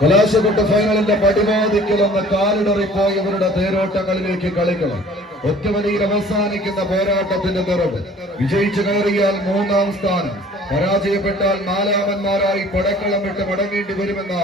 കലാശക്കൊട്ട ഫൈനലിന്റെ പടിവാദിക്കലെന്ന കാലിടറിപ്പോയി ഇവരുടെ തേരോട്ടങ്ങളിലേക്ക് കളിക്കണം. ഒറ്റവലിയിൽ അവസാനിക്കുന്ന പോരാട്ടത്തിന്റെ നിറവ്. വിജയിച്ചു കയറിയാൽ 3-ാം സ്ഥാനം, പരാജയപ്പെട്ടാൽ 4-മന്മാരായി പടക്കളം വിട്ട് മടങ്ങേണ്ടി വരുമെന്ന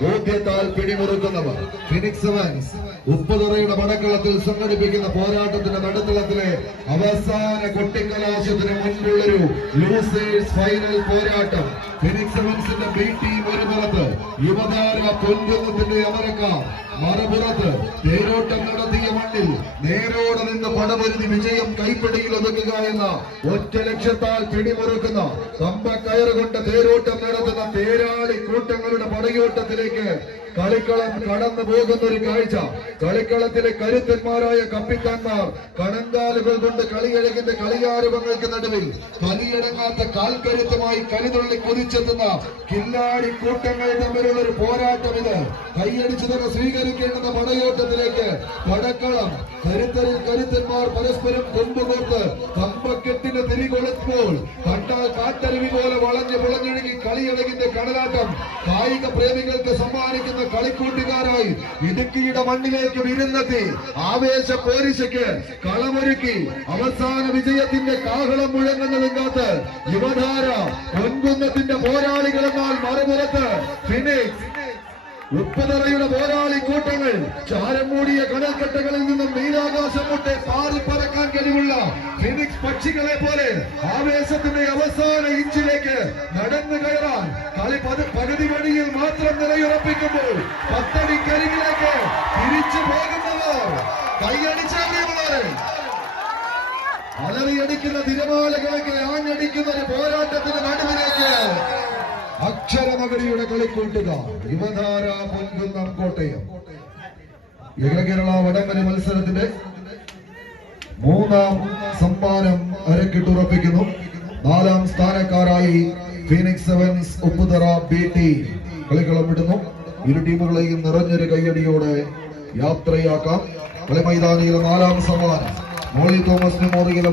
ബോധ്യത്താൽ പിടിമുറുക്കുന്നവർ ഫിനിക്സ് സെവൻസ് ഉപ്പുതറയുടെ പടക്കളത്തിൽ സംഘടിപ്പിക്കുന്ന പോരാട്ടത്തിന്റെ നടുത്തളത്തിലെ അവസാന കൊട്ടിക്കലാശത്തിന് മുൻപുള്ളൊരു ലൂസേഴ്സ് ഫൈനൽ പോരാട്ടം. ഫിനിക്സ് സെവൻസിന്റെ ബി ടീം ഒരു പുറത്ത്, യുവതാര പൊൻകുന്നത്തിന്റെ അമരക്കാർ മറുപുറത്ത്. തേരോട്ടം നടത്തിയ മണ്ണിൽ നേരോടെ നിന്ന് പടപൊരുതി വിജയം കൈപ്പിടിയിൽ ഒതുക്കുക എന്ന ഒറ്റ ലക്ഷ്യത്താൽ പിടിമുറുക്കുന്ന കമ്പക്കയറുകൊണ്ട് തേരോട്ടം നടത്തുന്ന തേരാളി കൂട്ടങ്ങളുടെ പടയോട്ടത്തിലേക്ക് കളിക്കളം കടന്നു പോകുന്ന ഒരു കാഴ്ച. കളിക്കളത്തിലെ കരുത്തന്മാരായ കപ്പിത്താന്മാർ കണങ്കാലുകൾ കൊണ്ട് കളിയഴകിന്റെ കളിയാരവങ്ങൾക്ക് നടുവിൽ കലിയടങ്ങാത്ത കാൽക്കരുത്തുമായി കലിതുള്ളി കുതിച്ചെത്തുന്ന കില്ലാടി കൂട്ടങ്ങൾ തമ്മിലുള്ള ഒരു പോരാട്ടം ഇത്. കൈയടിച്ചു തന്നെ സ്വീകരിക്കേണ്ടുന്ന പടയോട്ടത്തിലേക്ക് പടക്കളം കരുത്തരിൽ കരുത്തന്മാർ പരസ്പരം കൊമ്പുകോർത്ത് കമ്പക്കെട്ടിന് തിരികൊളുമ്പോൾ കണ്ടാൽ കാറ്റരുവി പോലെ വളഞ്ഞ് പുളഞ്ഞൊഴുകി കളിയഴകിന്റെ കടലാട്ടം കായിക പ്രേമികൾക്ക് സമ്മാനിക്കുന്ന കളിക്കൂട്ടുകാരായി ഇടുക്കിയുടെ മണ്ണിലേക്ക് വിരുന്നെത്തി ആവേശ പോരിശയ്ക്ക് കളമൊരുക്കി അവസാന വിജയത്തിന്റെ കാഹളം മുഴങ്ങുന്നതും കാത്ത് യുവധാര പൊൻകുന്നത്തിന്റെ പോരാളികളെന്നാൽ മറുപുറത്ത് ഫിനിക്സ് ഉപ്പുതറയുടെ പോരാളി കൂട്ടങ്ങൾ. ചാരം മൂടിയ കടൽക്കട്ടകളിൽ നിന്നും നീലാകാശം മുട്ടെ പാറിപ്പറക്കാൻ കഴിവുള്ള ഫിനിക്സ് പക്ഷികളെ പോലെ ആവേശത്തിന്റെ അവസാന ഇഞ്ചിലേക്ക് നടന്നു കയറാൻ കളി പകുതി വഴിയിൽ മാത്രം നിലയുറപ്പിക്കുമ്പോൾ 10 അടിക്കരികിലേക്ക് തിരിച്ചു പോകുന്നവർ കൈയടിച്ചവരെ അലറിയടിക്കുന്ന തിരമാലകളൊക്കെ ആഞ്ഞടിക്കുന്ന ഒരു പോരാട്ടത്തിന് നടുവിലേക്ക് അക്ഷരനഗരിയുടെ കളിക്കൂട്ടുകാർ യുവധാര പൊൻകുന്നം കോട്ടയം. കേരള വടംവലി മത്സരത്തിന്റെ 3-ാം സമ്മാനം അരക്കിട്ടുറപ്പിക്കുന്നു. 4-ാം സ്ഥാനക്കാരായി Phoenix sevens Upputhara B team കളിക്കളം വിടുന്നു. ഇരു ടീമുകളെയും നിറഞ്ഞൊരു കയ്യടിയോടെ യാത്രയാക്കാം. കളി മൈതാനിയിലെ 4-ാം സമ്മാനം മോളി തോമസ് മെമ്മോറിയൽ